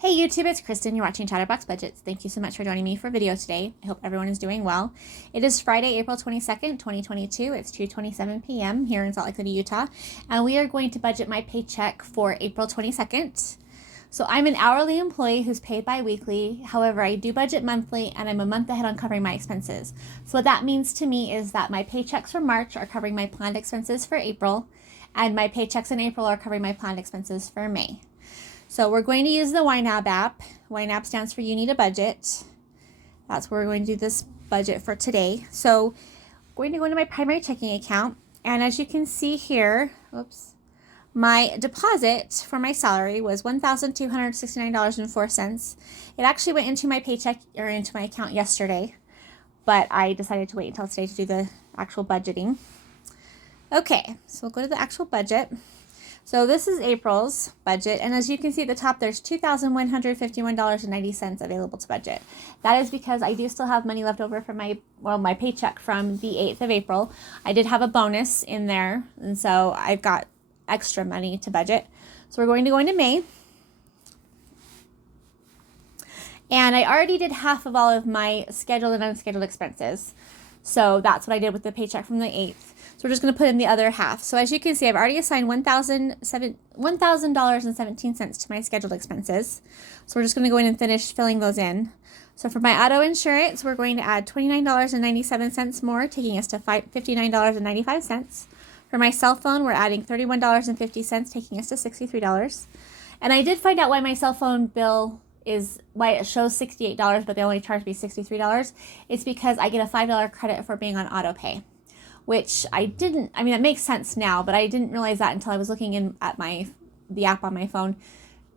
Hey YouTube, it's Kristen. You're watching Chatterbox Budgets. Thank you so much for joining me for video today. I hope everyone is doing well. It is Friday, April 22nd, 2022. It's 2:27 p.m. here in Salt Lake City, Utah. And we are going to budget my paycheck for April 22nd. So I'm an hourly employee who's paid bi-weekly. However, I do budget monthly and I'm a month ahead on covering my expenses. So what that means to me is that my paychecks for March are covering my planned expenses for April, and my paychecks in April are covering my planned expenses for May. So we're going to use the YNAB app. YNAB stands for You Need a Budget. That's where we're going to do this budget for today. So I'm going to go into my primary checking account. And as you can see here, my deposit for my salary was $1,269.04. It actually went into my paycheck or into my account yesterday, but I decided to wait until today to do the actual budgeting. Okay, so we'll go to the actual budget. So this is April's budget, and as you can see at the top, there's $2,151.90 available to budget. That is because I do still have money left over from my paycheck from the 8th of April. I did have a bonus in there, and so I've got extra money to budget. So we're going to go into May. And I already did half of all of my scheduled and unscheduled expenses. So that's what I did with the paycheck from the 8th. So we're just going to put in the other half. So as you can see, I've already assigned $1,000.17 to my scheduled expenses. So we're just going to go in and finish filling those in. So for my auto insurance, we're going to add $29.97 more, taking us to $59.95. For my cell phone, we're adding $31.50, taking us to $63. And I did find out why my cell phone bill why it shows $68, but they only charge me $63. It's because I get a $5 credit for being on auto pay, which that makes sense now, but I didn't realize that until I was looking in at the app on my phone,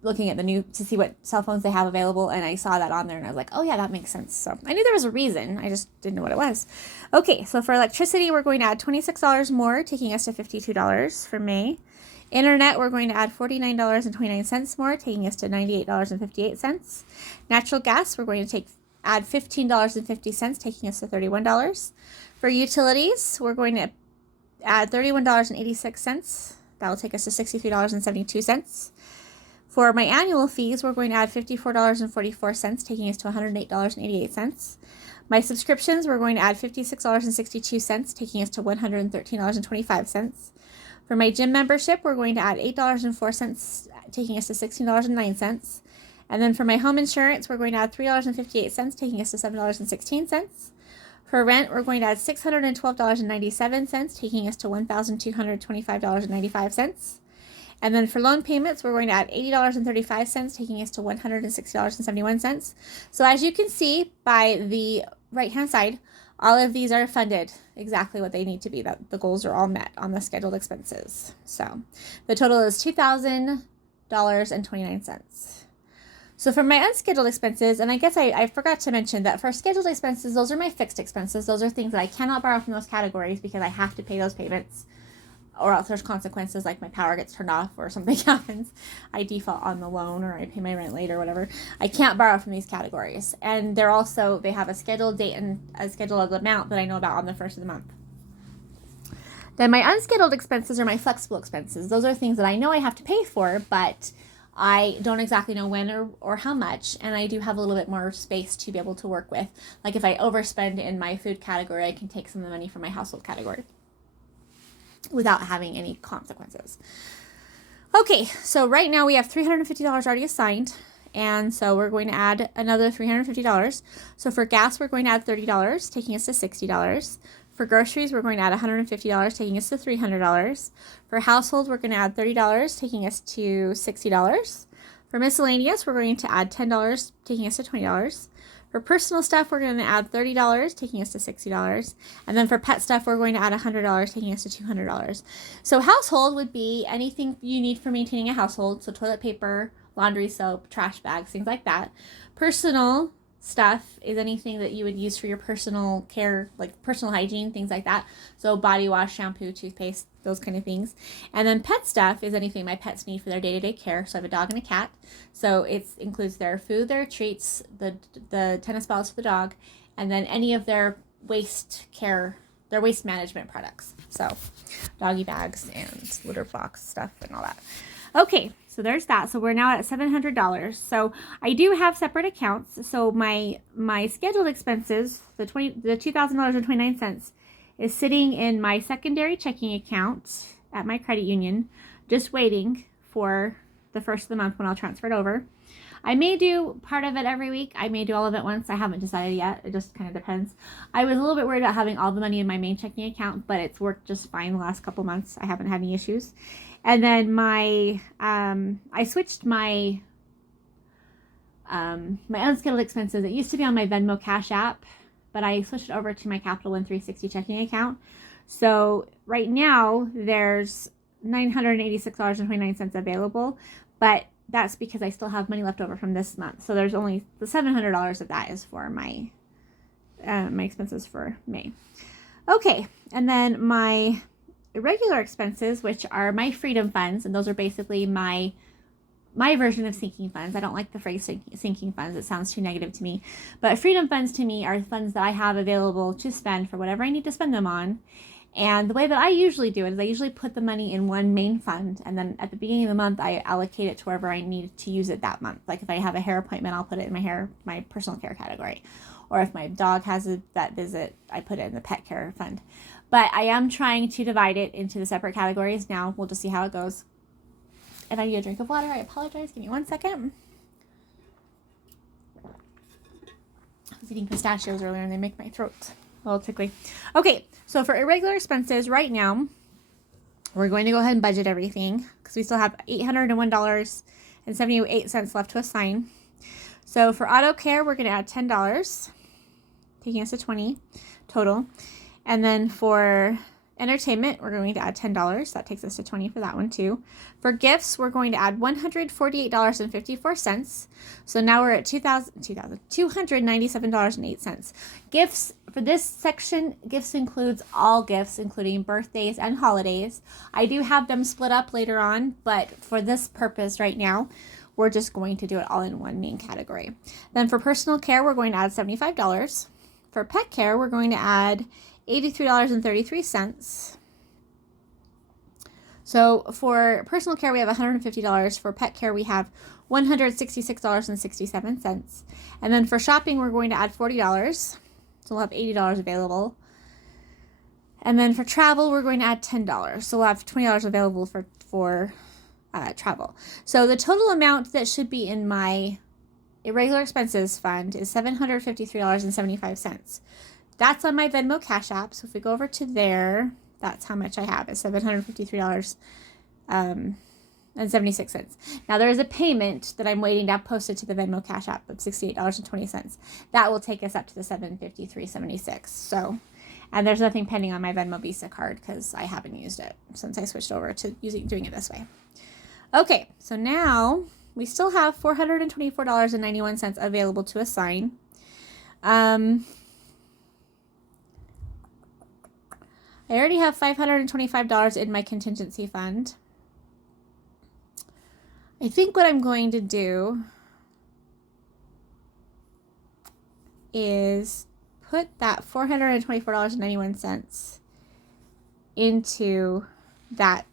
looking at to see what cell phones they have available, and I saw that on there, and I was like, oh yeah, that makes sense. So I knew there was a reason, I just didn't know what it was. Okay, so for electricity, we're going to add $26 more, taking us to $52 for May. Internet, we're going to add $49.29 more, taking us to $98.58. Natural gas, we're going to add $15.50, taking us to $31. For utilities, we're going to add $31.86. That will take us to $63.72. For my annual fees, we're going to add $54.44, taking us to $108.88. My subscriptions, we're going to add $56.62, taking us to $113.25. For my gym membership, we're going to add $8.04, taking us to $16.09. And then for my home insurance, we're going to add $3.58, taking us to $7.16. For rent, we're going to add $612.97, taking us to $1,225.95. And then for loan payments, we're going to add $80.35, taking us to $160.71. So as you can see by the right-hand side, all of these are funded exactly what they need to be. That the goals are all met on the scheduled expenses. So the total is $2,000.29. So for my unscheduled expenses, and I guess I forgot to mention that for scheduled expenses, those are my fixed expenses. Those are things that I cannot borrow from those categories because I have to pay those payments, or else there's consequences like my power gets turned off or something happens. I default on the loan or I pay my rent late or whatever. I can't borrow from these categories. And they have a scheduled date and a scheduled amount that I know about on the first of the month. Then my unscheduled expenses are my flexible expenses. Those are things that I know I have to pay for, but I don't exactly know when or how much, and I do have a little bit more space to be able to work with. Like if I overspend in my food category, I can take some of the money from my household category without having any consequences. Okay, so right now we have $350 already assigned, and so we're going to add another $350. So for gas, we're going to add $30, taking us to $60. For groceries, we're going to add $150, taking us to $300. For household, we're going to add $30, taking us to $60. For miscellaneous, we're going to add $10, taking us to $20. For personal stuff, we're going to add $30, taking us to $60. And then for pet stuff, we're going to add $100, taking us to $200. So household would be anything you need for maintaining a household. So toilet paper, laundry soap, trash bags, things like that. Personal stuff is anything that you would use for your personal care, like personal hygiene, things like that. So body wash, shampoo, toothpaste, those kind of things. And then pet stuff is anything my pets need for their day-to-day care. So I have a dog and a cat. So it includes their food, their treats, the tennis balls for the dog, and then any of their waste management products. So doggy bags and litter box stuff and all that. Okay, so there's that. So we're now at $700. So I do have separate accounts. So my scheduled expenses, the $2,000.29 is sitting in my secondary checking account at my credit union, just waiting for the first of the month when I'll transfer it over. I may do part of it every week. I may do all of it once. I haven't decided yet. It just kind of depends. I was a little bit worried about having all the money in my main checking account, but it's worked just fine the last couple months. I haven't had any issues. And then I switched my unscheduled expenses. It used to be on my Venmo Cash app, but I switched it over to my Capital One 360 checking account. So right now there's $986.29 available, but that's because I still have money left over from this month. So there's only the $700 of that is for my my expenses for May. Okay, and then my irregular expenses, which are my freedom funds, and those are basically my version of sinking funds. I don't like the phrase sinking funds. It sounds too negative to me. But freedom funds to me are funds that I have available to spend for whatever I need to spend them on. And the way that I usually do it is I usually put the money in one main fund, and then at the beginning of the month I allocate it to wherever I need to use it that month. Like if I have a hair appointment, I'll put it in my personal care category. Or if my dog has a vet visit, I put it in the pet care fund. But I am trying to divide it into the separate categories now. We'll just see how it goes. If I need a drink of water, I apologize. Give me 1 second. I was eating pistachios earlier and they make my throat a little tickly. Okay, so for irregular expenses right now, we're going to go ahead and budget everything because we still have $801.78 left to assign. So for auto care, we're going to add $10, taking us to $20 total. And then for entertainment, we're going to add $10. That takes us to $20 for that one too. For gifts, we're going to add $148.54. So now we're at $297.08. Gifts, for this section, gifts includes all gifts, including birthdays and holidays. I do have them split up later on, but for this purpose right now, we're just going to do it all in one main category. Then for personal care, we're going to add $75. For pet care, we're going to add $83.33. So for personal care, we have $150. For pet care, we have $166.67. And then for shopping, we're going to add $40. So we'll have $80 available. And then for travel, we're going to add $10. So we'll have $20 available for travel. So the total amount that should be in my irregular expenses fund is $753.75. That's on my Venmo Cash App. So if we go over to there, that's how much I have, is $753.76. Now there is a payment that I'm waiting to have posted to the Venmo Cash App of $68.20. That will take us up to the $753.76. So, and there's nothing pending on my Venmo Visa card because I haven't used it since I switched over to doing it this way. Okay, so now we still have $424.91 available to assign. I already have $525 in my contingency fund. I think what I'm going to do is put that $424.91 into the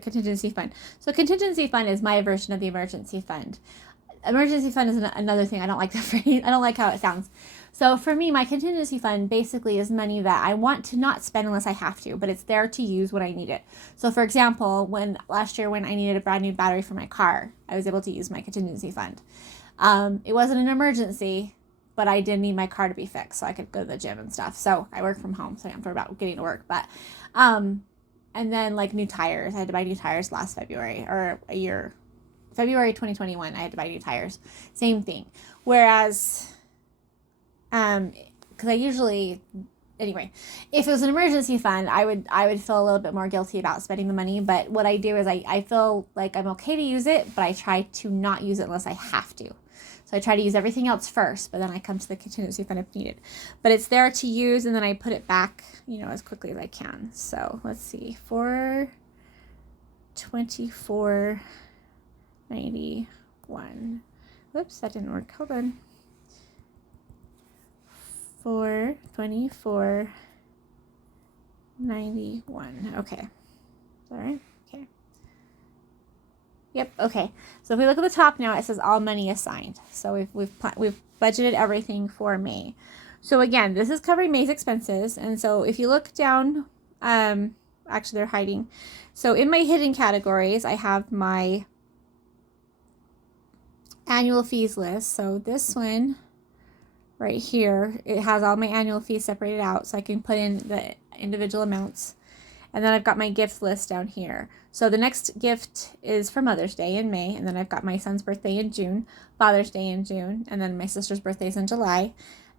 contingency fund. So contingency fund is my version of the emergency fund. Emergency fund is another thing. I don't like the phrase. I don't like how it sounds. So for me, my contingency fund basically is money that I want to not spend unless I have to, but it's there to use when I need it. So for example, last year when I needed a brand new battery for my car, I was able to use my contingency fund. It wasn't an emergency, but I did need my car to be fixed so I could go to the gym and stuff. So I work from home, so I don't have to worry about getting to work. But and then like new tires, I had to buy new tires last February February 2021, I had to buy new tires. Same thing. Whereas, because I usually, anyway, if it was an emergency fund, I would feel a little bit more guilty about spending the money. But what I do is I feel like I'm okay to use it, but I try to not use it unless I have to. So I try to use everything else first, but then I come to the contingency fund if needed. But it's there to use, and then I put it back, as quickly as I can. So let's see, $424.91. Whoops, that didn't work. Hold on. $424.91. Okay. Is that right? Okay. Yep. Okay. So if we look at the top now, it says all money assigned. So we've budgeted everything for May. So again, this is covering May's expenses. And so if you look down, actually they're hiding. So in my hidden categories, I have my annual fees list. So this one right here, it has all my annual fees separated out, so I can put in the individual amounts. And then I've got my gift list down here. So the next gift is for Mother's Day in May, and then I've got my son's birthday in June, Father's Day in June, and then my sister's birthday is in July,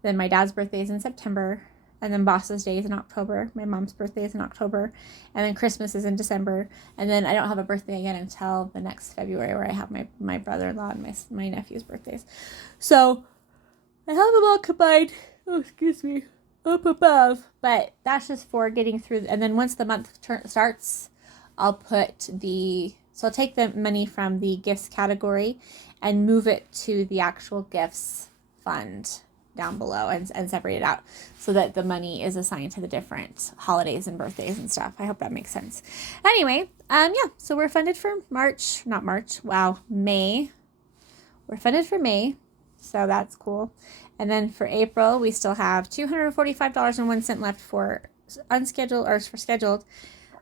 then my dad's birthday is in September, and then Boss's Day is in October, my mom's birthday is in October, and then Christmas is in December, and then I don't have a birthday again until the next February, where I have my brother-in-law and my nephew's birthdays. So I have them all combined, up above, but that's just for getting through. And then once the month starts, I'll take the money from the gifts category and move it to the actual gifts fund down below and separate it out so that the money is assigned to the different holidays and birthdays and stuff. I hope that makes sense. Anyway, yeah, so we're funded for May. We're funded for May, so that's cool. And then for April, we still have $245.01 left for unscheduled or for scheduled.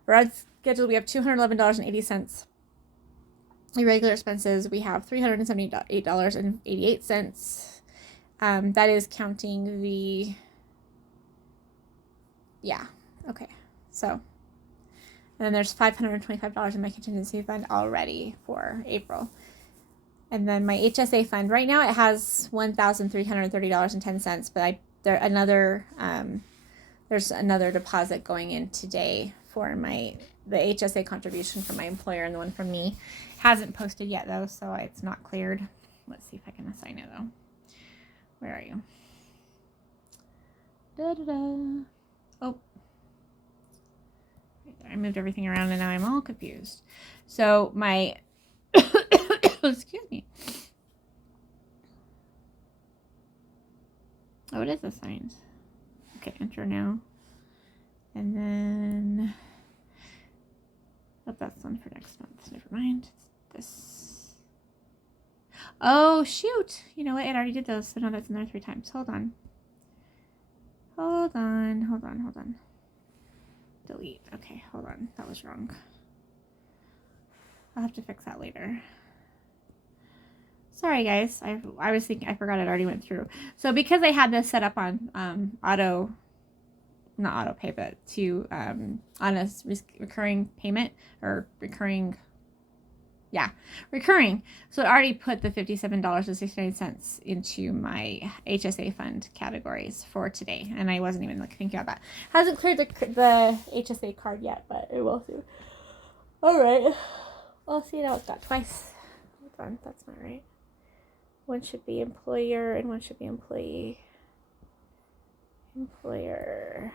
For unscheduled, we have $211.80. Irregular expenses, we have $378.88. That is counting the, yeah, okay. So, and then there's $525 in my contingency fund already for April. And then my HSA fund, right now it has $1,330.10, but there's another deposit going in today for the HSA contribution from my employer, and the one from me hasn't posted yet though, so it's not cleared. Let's see if I can assign it though. Where are you? Oh, right there. I moved everything around and now I'm all confused. So my excuse me. Oh, it is assigned. Okay, enter now. And then, oh, that's one for next month. Never mind. It's this. Oh, shoot. You know what? It already did those, so now that's in there 3 times. Hold on. Delete. Okay, hold on. That was wrong. I'll have to fix that later. Sorry guys, I was thinking, I forgot it already went through. So because I had this set up on not auto pay, but on a recurring payment or recurring. So it already put the $57.69 into my HSA fund categories for today, and I wasn't even thinking about that. Hasn't cleared the HSA card yet, but it will soon. All right, I'll see now. It's got twice. Hold on, that's not right. One should be employer and one should be employee. Employer.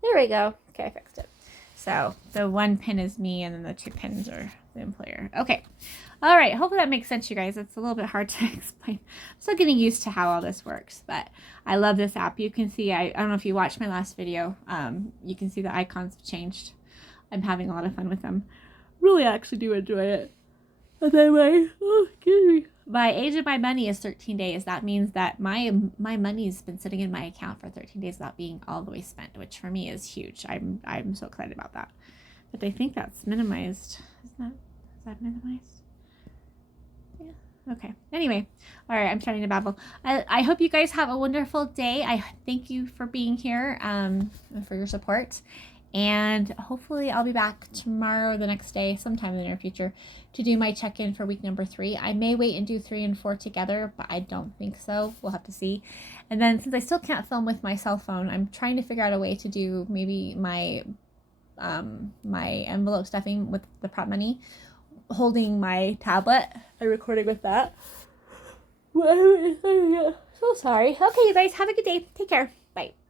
There we go. Okay, I fixed it. So the 1 pin is me and then the 2 pins are the employer. Okay. All right. Hopefully that makes sense, you guys. It's a little bit hard to explain. I'm still getting used to how all this works, but I love this app. You can see, I don't know if you watched my last video. You can see the icons have changed. I'm having a lot of fun with them. Really actually do enjoy it. And then my age of my money is 13 days. That means that my money's been sitting in my account for 13 days without being all the way spent, which for me is huge. I'm so excited about that. But I think that's minimized. Is that minimized? Yeah. Okay. Anyway. All right. I'm starting to babble. I hope you guys have a wonderful day. I thank you for being here, for your support. And hopefully I'll be back tomorrow or the next day, sometime in the near future, to do my check-in for week number 3. I may wait and do 3 and 4 together, but I don't think so. We'll have to see. And then since I still can't film with my cell phone, I'm trying to figure out a way to do maybe my envelope stuffing with the prop money, holding my tablet and recording with that. So sorry. Okay, you guys, have a good day. Take care. Bye.